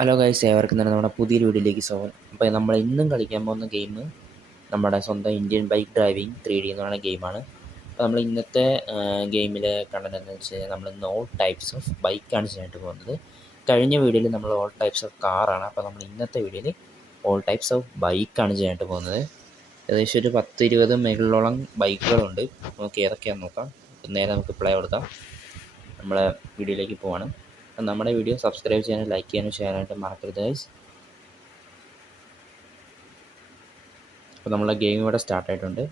Hello guys, ഏവർക്കും തന്നെ നമ്മുടെ പുതിയൊരു വീഡിയോയിലേക്ക് സ്വാഗതം. അപ്പോൾ നമ്മൾ ഇന്നും കളിക്കാൻ പോകുന്ന ഗെയിം നമ്മുടെ സ്വന്തം ഇന്ത്യൻ ബൈക്ക് ഡ്രൈവിംഗ് 3D എന്ന് പറയുന്ന ഗെയിമാണ്. അപ്പോൾ നമ്മൾ ഇന്നത്തെ ഗെയിമിൽ കണ്ടതെന്ന് വെച്ച് കഴിഞ്ഞാൽ നമ്മൾ ഇന്ന് ഓൾ ടൈപ്സ് ഓഫ് ബൈക്കാണ് ചെയ്യാനായിട്ട് പോകുന്നത്. കഴിഞ്ഞ വീഡിയോയിൽ നമ്മൾ ഓൾ ടൈപ്സ് ഓഫ് കാറാണ്. അപ്പോൾ നമ്മൾ ഇന്നത്തെ വീഡിയോയിൽ ഓൾ ടൈപ്സ് ഓഫ് ബൈക്കാണ് ചെയ്യാനായിട്ട് പോകുന്നത്. ഏകദേശം ഒരു 10-20 മേളിലോളം ബൈക്കുകളുണ്ട്. നമുക്ക് ഏതൊക്കെയാണെന്ന് നോക്കാം. നേരെ നമുക്ക് പ്ലേ കൊടുക്കാം. നമ്മളെ വീഡിയോയിലേക്ക് പോവാണ്. നമ്മുടെ വീഡിയോ സബ്സ്ക്രൈബ് ചെയ്യാനും ലൈക്ക് ചെയ്യാനും ഷെയർ ചെയ്യാനായിട്ട് മറക്കരുത് ഗൈസ്. അപ്പോൾ നമ്മളെ ഗെയിം ഇവിടെ സ്റ്റാർട്ടായിട്ടുണ്ട്.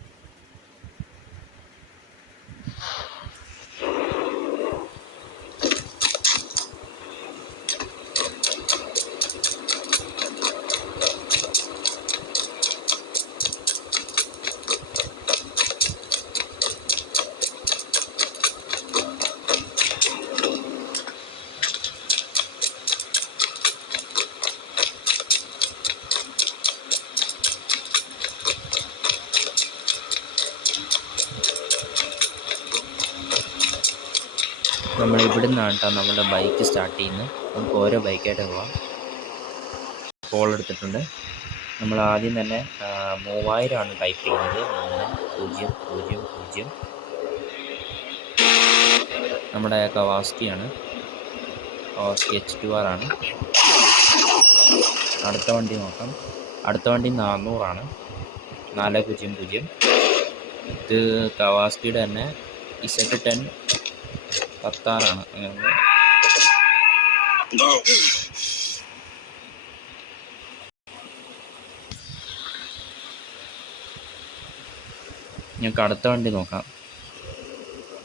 നമ്മൾ ഇവിടെ നിന്നാണ് കേട്ടോ നമ്മുടെ ബൈക്ക് സ്റ്റാർട്ട് ചെയ്യുന്നത്. നമുക്ക് ഓരോ ബൈക്കായിട്ട് പോവാം. കോൾ എടുത്തിട്ടുണ്ട്. നമ്മൾ ആദ്യം തന്നെ 3000 ടൈപ്പ് ചെയ്യുന്നത്. 3000. നമ്മുടെ കവാസ്കിയാണ്. കവാസ്കി H2R ആണ്. അടുത്ത വണ്ടി നോക്കാം. അടുത്ത വണ്ടി 400 400. ഇത് കവാസ്കിയുടെ തന്നെ Z10 16 ഞങ്ങൾക്ക് അടുത്ത വണ്ടി നോക്കാം.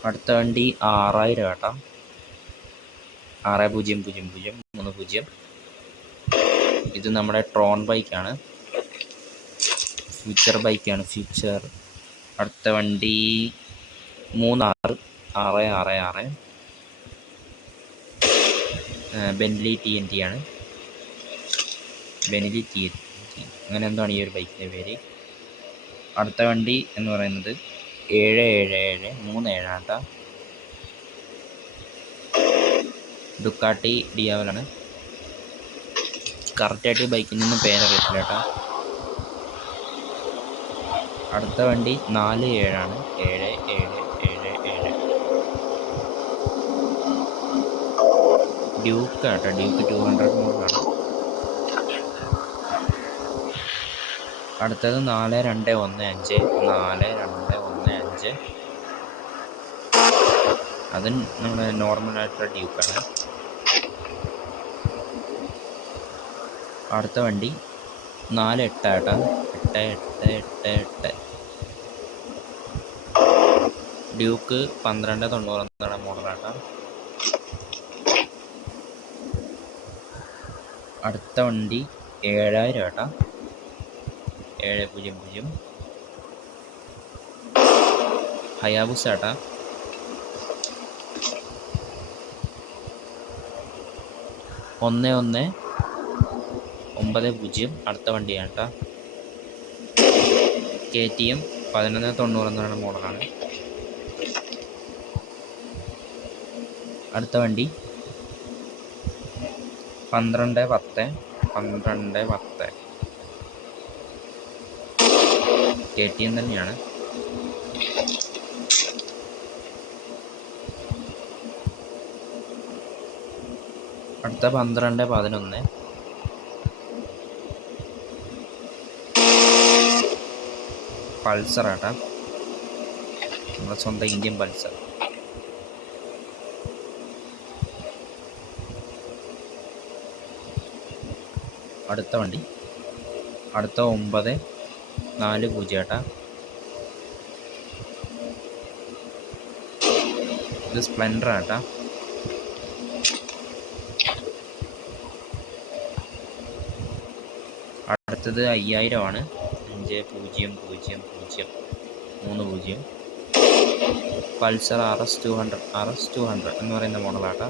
അടുത്ത വണ്ടി 6000 കേട്ടോ. 600030. ഇത് നമ്മുടെ ട്രോൺ ബൈക്കാണ്. ഫ്യൂച്ചർ ബൈക്കാണ്. അടുത്ത വണ്ടി 3666. ബെൻലി TNT ആണ്. ബെൻലി TNT അങ്ങനെ എന്താണ് ഈ ഒരു ബൈക്കിൻ്റെ പേര്. അടുത്ത വണ്ടി എന്ന് പറയുന്നത് 77737 കേട്ടോ. ഡുക്കാട്ടി ഡിയാവലാണ്. കറക്റ്റായിട്ട് ബൈക്കിൽ നിന്നും പേരറിയത്തില്ല കേട്ടോ. അടുത്ത വണ്ടി 47 7777. ഡ്യൂക്ക് കേട്ടോ. ഡ്യൂക്ക് 200 മോഡലാണ്. അടുത്തത് 4215. അത് നമ്മുടെ നോർമലായിട്ടുള്ള ഡ്യൂക്കാണ്. അടുത്ത വണ്ടി 48 കേട്ടോ. 8. ഡ്യൂക്ക് 1290 മോഡലാട്ടോ. അടുത്ത വണ്ടി 7000 കേട്ടോ. 700. ഹയാബുസ കേട്ടോ. 1190. അടുത്ത വണ്ടിയാണ് കേട്ടോ. KTM 1190 മോഡലാണ്. അടുത്ത വണ്ടി 1210. KTM തന്നെയാണ്. അടുത്ത 1211. പൾസർ ആട്ടാ. നമ്മുടെ സ്വന്തം ഇന്ത്യൻ പൾസർ. അടുത്ത വണ്ടി 940 കേട്ടാ. ഇത് സ്പ്ലെൻഡർ ആട്ടാ. അടുത്തത് 5000 500030. പൾസർ RS200 എന്ന് പറയുന്ന മോഡലാട്ടാ.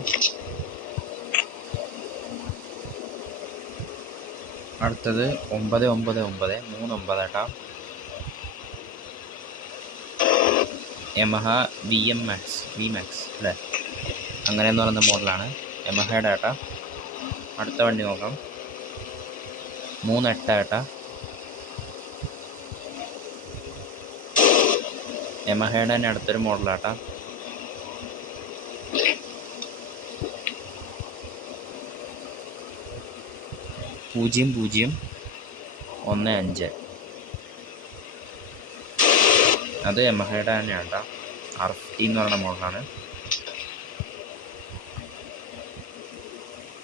അടുത്തത് 999 കേട്ടോ. യമഹ VMAX അല്ലേ, അങ്ങനെയെന്ന് പറയുന്ന മോഡലാണ് യമഹയുടെ കേട്ടോ. അടുത്ത വണ്ടി നോക്കാം. 3.8 കേട്ടാ. യമഹയുടെ തന്നെ അടുത്തൊരു മോഡലാട്ടാ. 0015. അത് യമഹയുടെ തന്നെയാണ് കേട്ടോ. R50 എന്ന് പറയുന്ന മോഡലാണ്.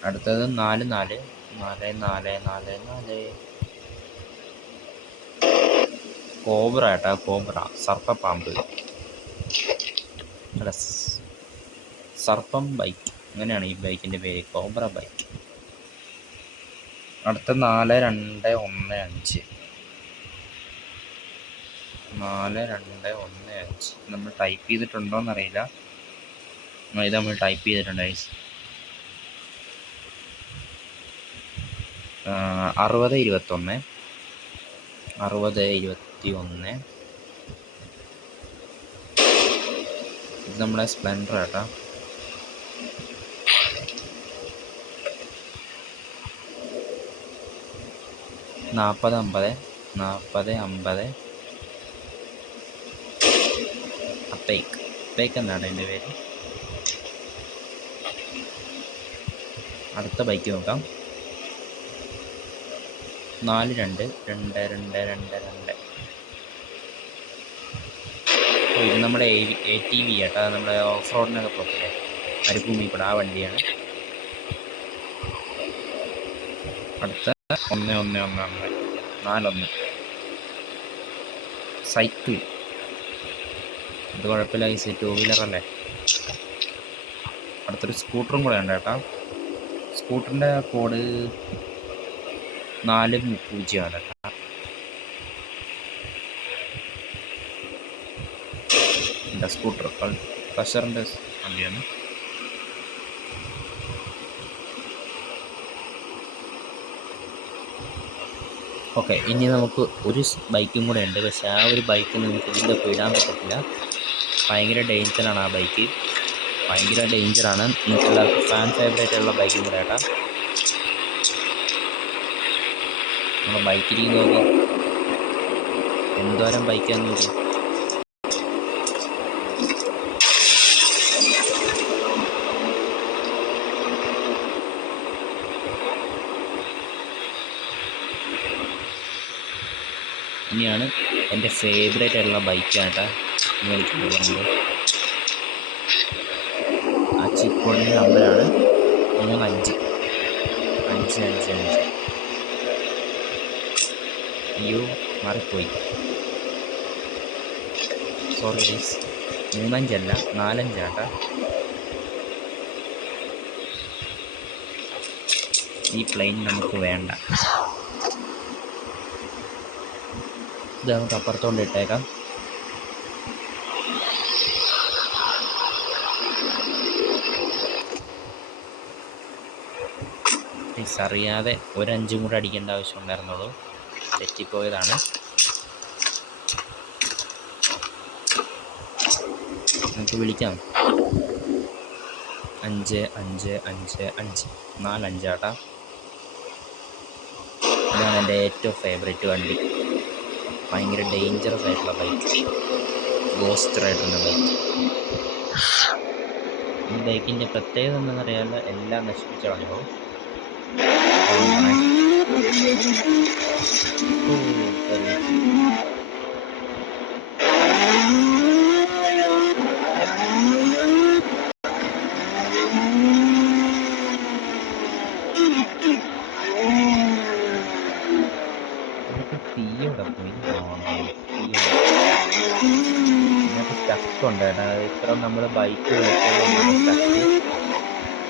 അടുത്തത് 44 കോബ്ര കേട്ടോ. കോബ്ര സർപ്പപ്പാമ്പ് അല്ല, സർപ്പം ബൈക്ക്, അങ്ങനെയാണ് ഈ ബൈക്കിൻ്റെ പേര്, കോബ്ര ബൈക്ക്. അടുത്ത 4215. 4215 നമ്മൾ ടൈപ്പ് ചെയ്തിട്ടുണ്ടോയെന്നറിയില്ല. ഇത് നമ്മൾ ടൈപ്പ് ചെയ്തിട്ടുണ്ട്. 6021. ഇത് നമ്മുടെ സ്പ്ലെൻഡർ കേട്ടോ. 4050. അപ്പേക്ക് എന്നാണ് എൻ്റെ പേര്. അടുത്ത ബൈക്ക് നോക്കാം. 4222. ഇത് നമ്മുടെ ATV കേട്ടോ. നമ്മുടെ ഓഫ് റോഡിനൊക്കെ പോകത്തില്ലേ, മരുഭൂമി കൂടെ, ആ വണ്ടിയാണ്. അടുത്ത 1141 സൈക്കിൾ. ഇത് കുഴപ്പമില്ല, ഈ 2 വീലറല്ലേ. അടുത്തൊരു സ്കൂട്ടറും കൂടെ ഉണ്ട് കേട്ടോ. സ്കൂട്ടറിൻ്റെ കോഡ് 430 ആണ് കേട്ടോ. സ്കൂട്ടർ പൾസറിൻ്റെ വണ്ടിയാണ്. ഓക്കെ, ഇനി നമുക്ക് ഒരു ബൈക്കും കൂടെ ഉണ്ട്. പക്ഷേ ആ ഒരു ബൈക്ക് നമുക്ക് ഇതിൻ്റെ ഒപ്പം ഇടാൻ പറ്റത്തില്ല. ഭയങ്കര ഡേഞ്ചറാണ് ആ ബൈക്ക്. ഭയങ്കര ഡേഞ്ചറാണ്. നിങ്ങൾക്ക് എല്ലാവർക്കും ഫാൻ ഫേവറേറ്റ് ഉള്ള ബൈക്കും കൂടെ കേട്ടോ. നമ്മുടെ ബൈക്കിലേക്ക് നോക്കി, എന്തോരം ബൈക്കാന്ന് നോക്കി. ഇനിയാണ് എൻ്റെ ഫേവറേറ്റ് ആയിട്ടുള്ള ബൈക്കാണ് കേട്ടോ. ആ ചിക്കോടിൻ്റെ നമ്പറാണ് 3555. അയ്യോ, മാറിപ്പോയി, സോറി ഗൈസ്. 35 അല്ല, 45 കേട്ടോ. ഈ പ്ലെയിൻ നമുക്ക് വേണ്ട. ഇത് നമുക്ക് അപ്പുറത്തോണ്ട് ഇട്ടേക്കാം. അറിയാതെ 5 കൂടെ അടിക്കേണ്ട ആവശ്യം ഉണ്ടായിരുന്നുള്ളൂ, തെറ്റിപ്പോയതാണ്. നമുക്ക് വിളിക്കാം. 5555 45 കേട്ടോ. ഇതാണ് എൻ്റെ ഏറ്റവും ഫേവറേറ്റ് വണ്ടി. ഭയങ്കര ഡേഞ്ചറസ് ആയിട്ടുള്ള ബൈക്ക്, ഗോസ്റ്റ് റൈഡറിൻ്റെ ബൈക്ക്. ഈ ബൈക്കിൻ്റെ പ്രത്യേകത എന്താണെന്നറിയാമല്ലോ, എല്ലാം നശിപ്പിച്ച് കളഞ്ഞു. തീയോടെ പോയി സ്റ്റക്കുണ്ട് കേട്ടോ. ഇത്ര നമ്മൾ ബൈക്ക് വിളിച്ചത് സ്റ്റക്ക്.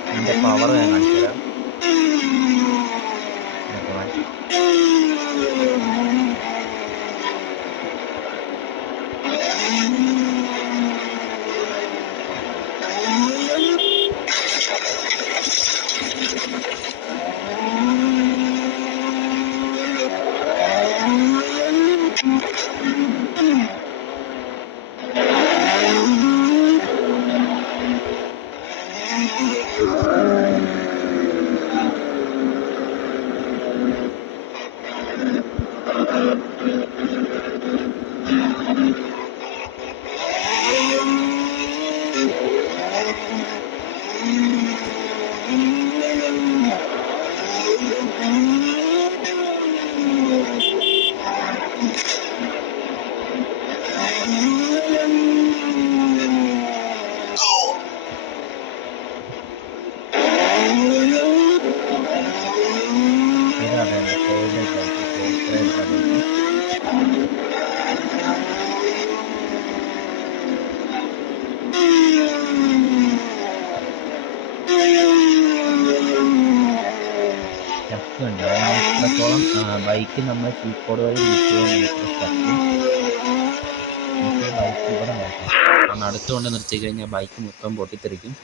ഇതിൻ്റെ പവർ ഞാൻ കാണിച്ചു തരാം. ബൈക്ക് ഉണ്ട്. എത്രത്തോളം ബൈക്ക് നമ്മൾ ചീറ്റ് കോഡ് വഴി റീച്ച് ചെയ്യുന്ന സ്റ്റക്ക് നമുക്ക് ബൈക്ക് ഇവിടെ നോക്കാം. കാരണം അടുത്തുകൊണ്ട് നിർത്തി കഴിഞ്ഞാൽ ബൈക്ക് മൊത്തം പൊട്ടിത്തെറിക്കും.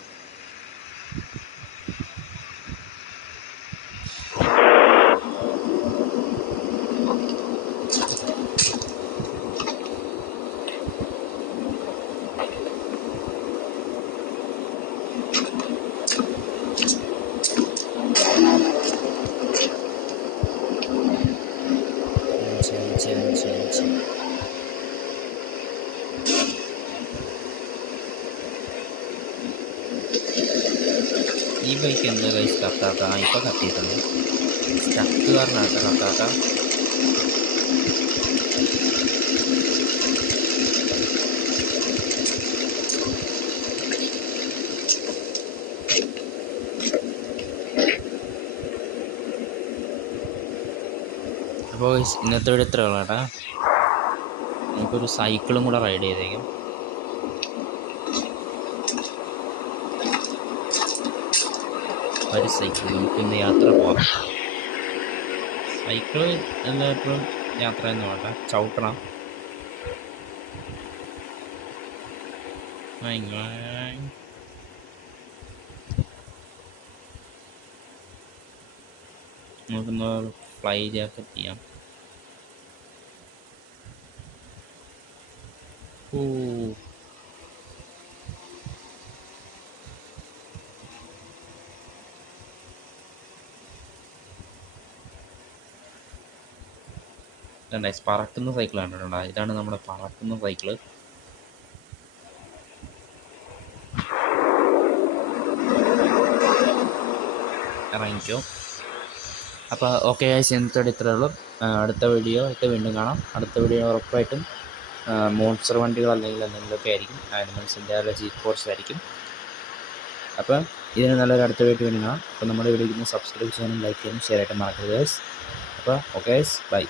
ഈ ബൈക്ക് എന്താ കൈസ് കത്താത്ത? ഇപ്പം കത്തിയിട്ടുണ്ട്. സ്റ്റക്ക് കാരണമായിട്ട് കത്താത്ത. അപ്പോൾ ഇന്നത്തെ വീഡിയോ ഇത്ര ഉള്ളൂ കേട്ടോ. നമുക്കൊരു സൈക്കിളും കൂടെ റൈഡ് ചെയ്തേക്കും. ഒരു സൈക്കിൾ നമുക്ക് ഇന്ന് യാത്ര പോകാം. സൈക്കിള് എല്ലായ്പ്പോഴും യാത്ര എന്ന് വേണ്ട, ചവിട്ടണം. നമുക്കൊന്ന് ഫ്ലൈ ജാക്കറ്റ് ചെയ്യാം. പറക്കുന്ന സൈക്കിൾ കണ്ടിട്ടുണ്ടോ? ഇതാണ് നമ്മുടെ പറക്കുന്ന സൈക്കിള്. ഇറങ്ങിക്കോ. അപ്പോൾ ഓക്കെ ഗൈസ്, ഇന്നത്തെ ഇത്രയേ ഉള്ളൂ. അടുത്ത വീഡിയോ ആയിട്ട് വീണ്ടും കാണാം. അടുത്ത വീഡിയോ ഉറപ്പായിട്ടും മോൺസ്റ്റർ വണ്ടികൾ അല്ലെങ്കിൽ എന്തെങ്കിലുമൊക്കെ ആയിരിക്കും. ആനിമൽസിൻ്റെ അല്ല ജീപ്പ് ഫോർസ് ആയിരിക്കും. അപ്പോൾ ഇതിന് നല്ലൊരു അടുത്ത വീഡിയോ വീണ്ടും കാണാം. അപ്പോൾ നമ്മുടെ വീഡിയോയ്ക്ക് സബ്സ്ക്രൈബ് ചെയ്യാനും ലൈക്ക് ചെയ്യാനും ഷെയർ ആയിട്ട് മറക്കരുത് ഗൈസ്. അപ്പോൾ ഓക്കെ ഗൈസ്, ബൈ.